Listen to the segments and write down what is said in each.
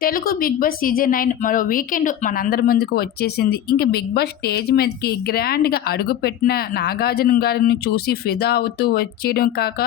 Telugu big boss season nine మరో weekend మనందరి ముందుకు వచ్చేసింది. ఇంక బిగ్ బాస్ స్టేజ్ మీదకి గ్రాండ్గా అడుగుపెట్టిన నాగార్జున గారిని చూసి ఫిదా అవుతూ వచ్చేయడం కాక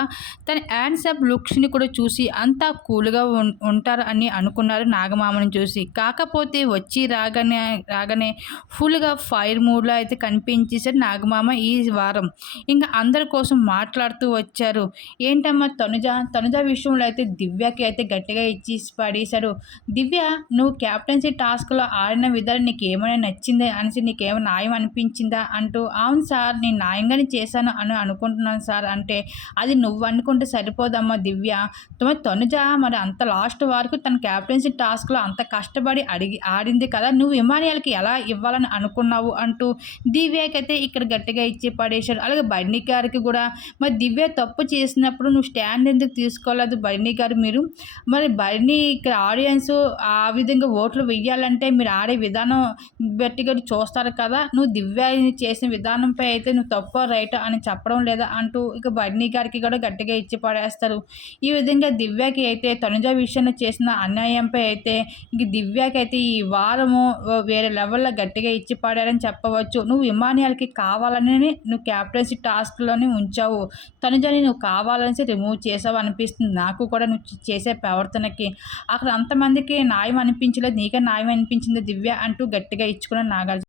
తన హ్యాండ్సప్ లుక్స్ని కూడా చూసి అంతా కూల్గా ఉంటారు అని అనుకున్నారు నాగమామని చూసి. కాకపోతే వచ్చి రాగానే రాగానే ఫుల్గా ఫైర్ మూడ్లో అయితే కనిపించేసారు నాగమామ ఈ వారం. ఇంకా అందరి కోసం మాట్లాడుతూ వచ్చారు. ఏంటమ్మా తనుజ? తనుజ విషయంలో అయితే దివ్యకి అయితే గట్టిగా ఇచ్చి పడేశారు. దివ్య నువ్వు క్యాప్టెన్సీ టాస్క్లో ఆడిన విధానం నీకు ఏమైనా నచ్చిందే అనేసి నీకేమైనా న్యాయం అనిపించిందా అంటూ అవును సార్ నేను న్యాయంగానే చేశాను అని అనుకుంటున్నాను సార్ అంటే అది నువ్వు అనుకుంటే సరిపోదమ్మా దివ్య. తమ తనుజ మరి అంత లాస్ట్ వరకు తన క్యాప్టెన్సీ టాస్క్లో అంత కష్టపడి అడిగి ఆడింది కదా నువ్వు ఇమానియాలకి ఎలా ఇవ్వాలని అనుకున్నావు అంటూ దివ్యకైతే ఇక్కడ గట్టిగా ఇచ్చి పడేశాడు. అలాగే బన్నీ గారికి కూడా మరి దివ్య తప్పు చేసినప్పుడు నువ్వు స్టాండ్ ఎందుకు తీసుకోలేదు బన్నీ గారు మీరు? మరి బన్నీ ఇక్కడ ఆడియన్స్ ఆ విధంగా ఓట్లు వెయ్యాలంటే మీరు ఆడే విధానం బట్టిగా చూస్తారు కదా. నువ్వు దివ్య చేసిన విధానంపై అయితే నువ్వు తప్ప రైట్ అని చెప్పడం లేదా అంటూ ఇక బన్నీ గారికి కూడా గట్టిగా ఇచ్చి పడేస్తారు. ఈ విధంగా దివ్యకి అయితే తనుజ విషయంలో చేసిన అన్యాయంపై అయితే ఇంక దివ్యకి అయితే ఈ వారము వేరే లెవెల్లో గట్టిగా ఇచ్చి పడారని చెప్పవచ్చు. నువ్వు విమానయాలకి కావాలని నువ్వు క్యాప్టెన్సీ టాస్క్లోనే ఉంచావు. తనుజని నువ్వు కావాలని రిమూవ్ చేసావు అనిపిస్తుంది. నాకు కూడా నువ్వు చేసే ప్రవర్తనకి. అక్కడ అంతమందికి నాయం అనిపించలేదు నీకే నాయం అనిపించింది దివ్య అంటూ గట్టిగా ఇచ్చుకున్న నాగార్జున.